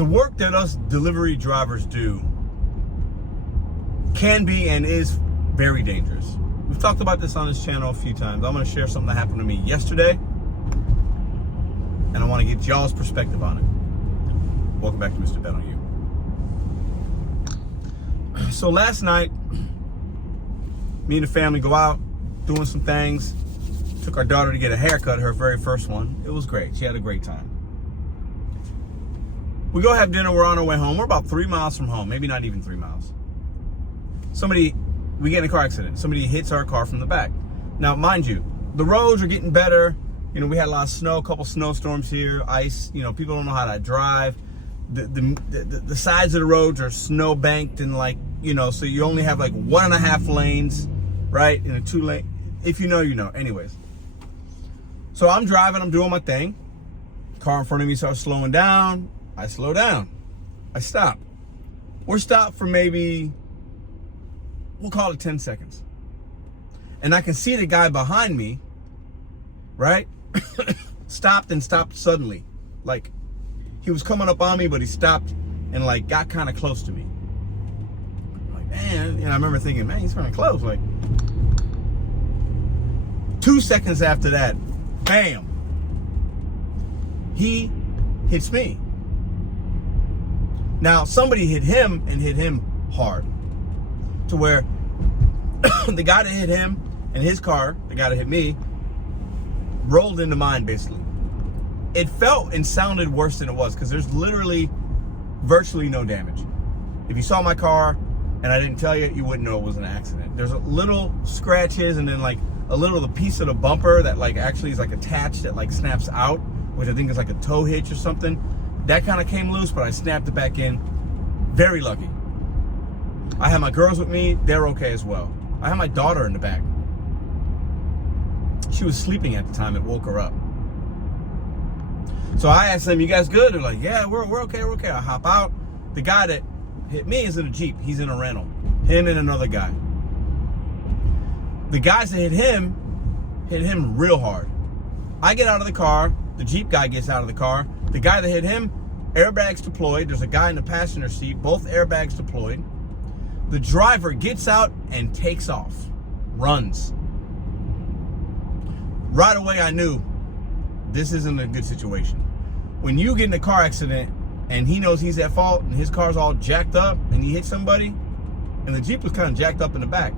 The work that us delivery drivers do can be and is very dangerous. We've talked about this on this channel a few times. I'm going to share something that happened to me yesterday, and I want to get y'all's perspective on it. Welcome back to Mr.BetonYou. So last night, me and the family go out doing some things. Took our daughter to get a haircut, her very first one. It was great. She had a great time. We go have dinner. We're on our way home. We're about 3 miles from home, maybe not even 3 miles. We get in a car accident. Somebody hits our car from the back. Now, mind you, the roads are getting better. You know, we had a lot of snow, a couple snowstorms here, ice. You know, people don't know how to drive. The sides of the roads are snow banked and like, you know, so you only have like 1.5 lanes, right? In a 2 lane. If you know, you know. Anyways. So I'm driving, I'm doing my thing. Car in front of me starts slowing down. I slow down. I stop. We're stopped for maybe, we'll call it 10 seconds. And I can see the guy behind me, right? stopped suddenly. Like, he was coming up on me, but he stopped and like got kind of close to me. I'm like, man, and I remember thinking, man, he's kind of close. Like, 2 seconds after that, bam, he hits me. Now, somebody hit him and hit him hard to where the guy that hit him and his car, the guy that hit me, rolled into mine basically. It felt and sounded worse than it was because there's literally virtually no damage. If you saw my car and I didn't tell you, you wouldn't know it was an accident. There's a little scratches and then like a little of the piece of the bumper that like actually is like attached that like snaps out, which I think is like a tow hitch or something. That kind of came loose, but I snapped it back in. Very lucky. I had my girls with me. They're okay as well. I had my daughter in the back. She was sleeping at the time. It woke her up. So I asked them, you guys good? They're like, yeah, we're okay, we're okay. I hop out. The guy that hit me is in a Jeep. He's in a rental. Him and another guy. The guys that hit him real hard. I get out of the car. The Jeep guy gets out of the car. The guy that hit him, airbags deployed. There's a guy in the passenger seat, both airbags deployed. The driver gets out and takes off, runs. Right away, I knew this isn't a good situation. When you get in a car accident and he knows he's at fault and his car's all jacked up and he hit somebody, and the Jeep was kind of jacked up in the back,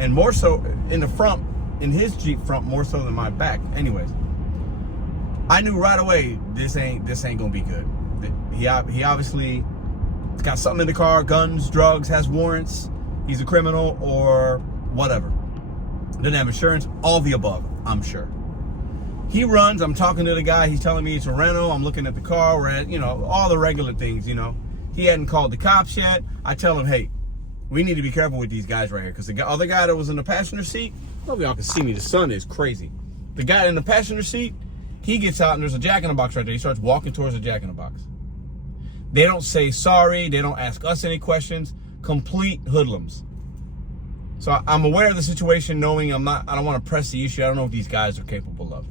and more so in the front, in his Jeep front, more so than my back. Anyways, I knew right away this ain't gonna be good. He obviously got something in the car, guns, drugs, has warrants, he's a criminal or whatever. Didn't have insurance, all the above, I'm sure. He runs, I'm talking to the guy, he's telling me it's a rental, I'm looking at the car, we're at, you know, all the regular things, you know. He hadn't called the cops yet. I tell him, hey, we need to be careful with these guys right here, because the other guy that was in the passenger seat, hope y'all can see me, the sun is crazy. The guy in the passenger seat, he gets out and there's a Jack in the Box right there. He starts walking towards the Jack in the Box. They don't say sorry. They don't ask us any questions. Complete hoodlums. So I'm aware of the situation, knowing I don't want to press the issue. I don't know what these guys are capable of.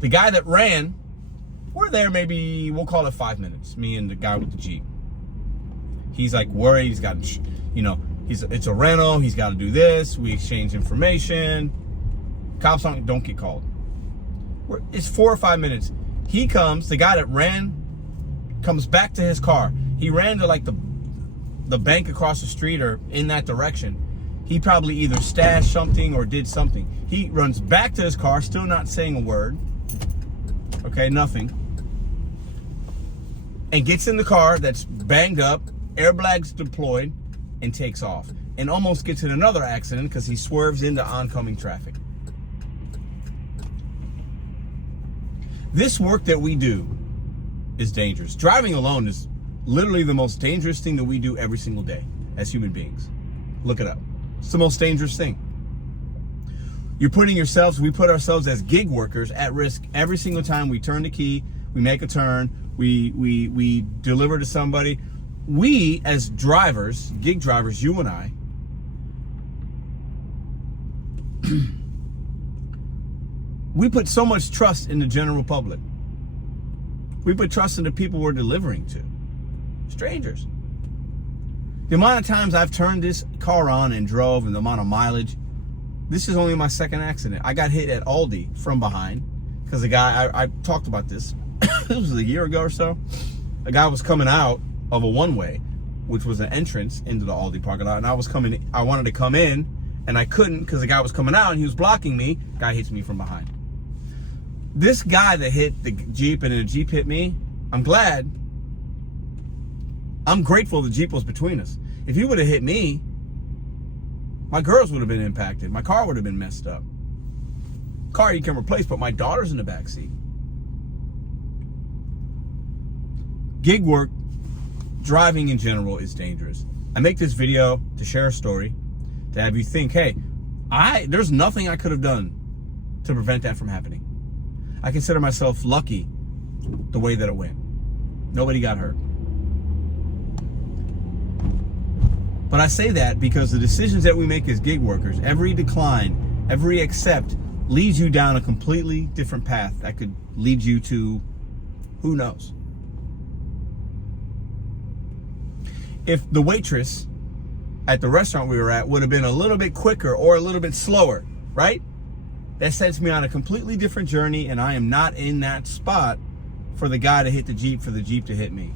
The guy that ran, we're there maybe, we'll call it 5 minutes, me and the guy with the Jeep. He's like worried. He's got, you know, it's a rental. He's got to do this. We exchange information. Cops don't get called. It's 4 or 5 minutes. He comes, the guy that ran comes back to his car. He ran to like the bank across the street or in that direction. He probably either stashed something or did something. He runs back to his car, still not saying a word. Okay, nothing. And gets in the car that's banged up, airbags deployed, and takes off. And almost gets in another accident because he swerves into oncoming traffic. This work that we do is dangerous. Driving alone is literally the most dangerous thing that we do every single day as human beings. Look it up. It's the most dangerous thing. We put ourselves as gig workers at risk every single time we turn the key, we make a turn, we deliver to somebody. We as drivers, gig drivers, you and I, we put so much trust in the general public. We put trust in the people we're delivering to. Strangers. The amount of times I've turned this car on and drove and the amount of mileage, this is only my second accident. I got hit at Aldi from behind because the guy, I talked about this, this was a year ago or so. A guy was coming out of a one-way, which was an entrance into the Aldi parking lot, and I wanted to come in, and I couldn't because the guy was coming out and he was blocking me. Guy hits me from behind. This guy that hit the Jeep and then the Jeep hit me, I'm grateful the Jeep was between us. If he would have hit me, my girls would have been impacted. My car would have been messed up. Car you can replace, but my daughter's in the back seat. Gig work, driving in general, is dangerous. I make this video to share a story, to have you think, hey, there's nothing I could have done to prevent that from happening. I consider myself lucky the way that it went. Nobody got hurt. But I say that because the decisions that we make as gig workers, every decline, every accept, leads you down a completely different path that could lead you to who knows. If the waitress at the restaurant we were at would have been a little bit quicker or a little bit slower, right? That sets me on a completely different journey, and I am not in that spot for the guy to hit the Jeep, for the Jeep to hit me.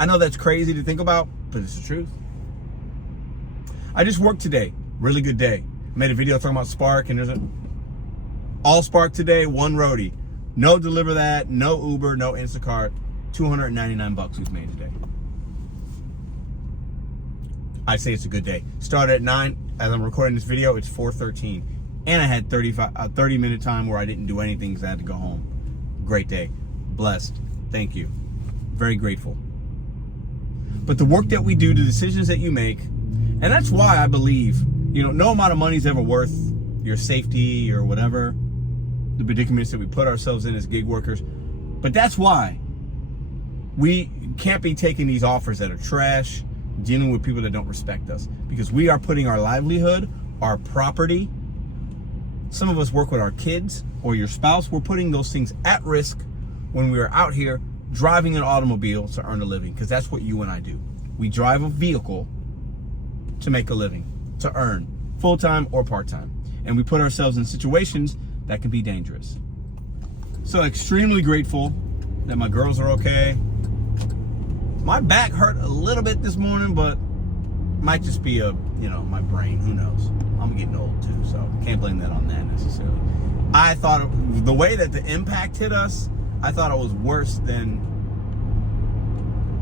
I know that's crazy to think about, but it's the truth. I just worked today. Really good day. I made a video talking about Spark, and there's all Spark today, one roadie. No Deliver That, no Uber, no Instacart. $299 we've made today. I'd say it's a good day. Started at 9. As I'm recording this video, it's 4:13. And I had 30-minute time where I didn't do anything because I had to go home. Great day. Blessed. Thank you. Very grateful. But the work that we do, the decisions that you make, and that's why I believe, no amount of money is ever worth your safety or whatever, the predicaments that we put ourselves in as gig workers. But that's why we can't be taking these offers that are trash, dealing with people that don't respect us, because we are putting our livelihood, our property, some of us work with our kids or your spouse, we're putting those things at risk when we are out here driving an automobile to earn a living, because that's what you and I do. We drive a vehicle to make a living, to earn full-time or part-time, and we put ourselves in situations that can be dangerous. So extremely grateful that my girls are okay. My back hurt a little bit this morning, but might just be my brain, who knows. I'm getting old too, so can't blame that on that necessarily. I thought the way that the impact hit us, I thought it was worse than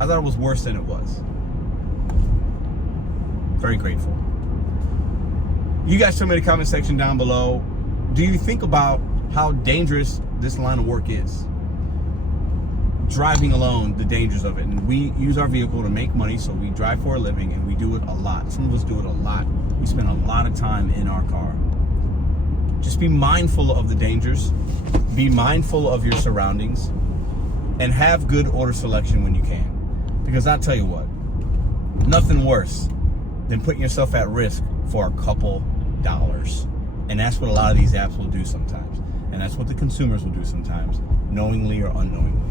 it was. Very grateful. You guys tell me in the comment section down below, do you think about how dangerous this line of work is? Driving alone, the dangers of it. And we use our vehicle to make money, so we drive for a living, and we do it a lot. Some of us do it a lot. We spend a lot of time in our car. Just be mindful of the dangers. Be mindful of your surroundings. And have good order selection when you can. Because I'll tell you what, nothing worse than putting yourself at risk for a couple dollars. And that's what a lot of these apps will do sometimes. And that's what the consumers will do sometimes, knowingly or unknowingly.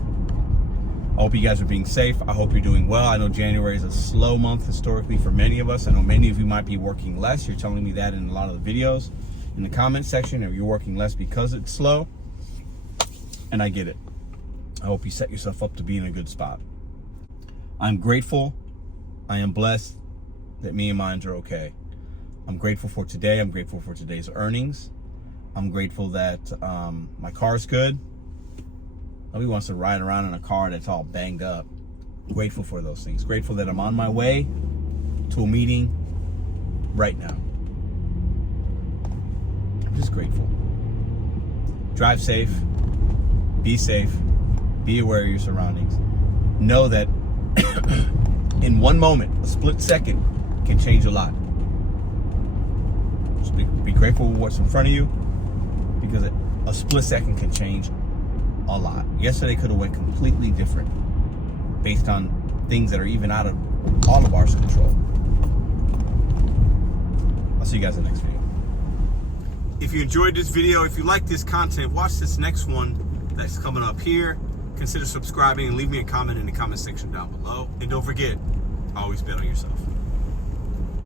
I hope you guys are being safe. I hope you're doing well. I know January is a slow month historically for many of us. I know many of you might be working less. You're telling me that in a lot of the videos in the comment section, or you're working less because it's slow. And I get it. I hope you set yourself up to be in a good spot. I'm grateful. I am blessed that me and mine are okay. I'm grateful for today. I'm grateful for today's earnings. I'm grateful that my car's good. Nobody wants to ride around in a car that's all banged up. Grateful for those things. Grateful that I'm on my way to a meeting right now. I'm just grateful. Drive safe. Be safe. Be aware of your surroundings. Know that in one moment, a split second can change a lot. Just be grateful for what's in front of you, because a split second can change a lot. Yesterday could have went completely different based on things that are even out of all of our control. I'll see you guys in the next video. If you enjoyed this video, if you like this content, watch this next one that's coming up here. consider subscribing and leave me a comment in the comment section down below. And don't forget, always bet on yourself.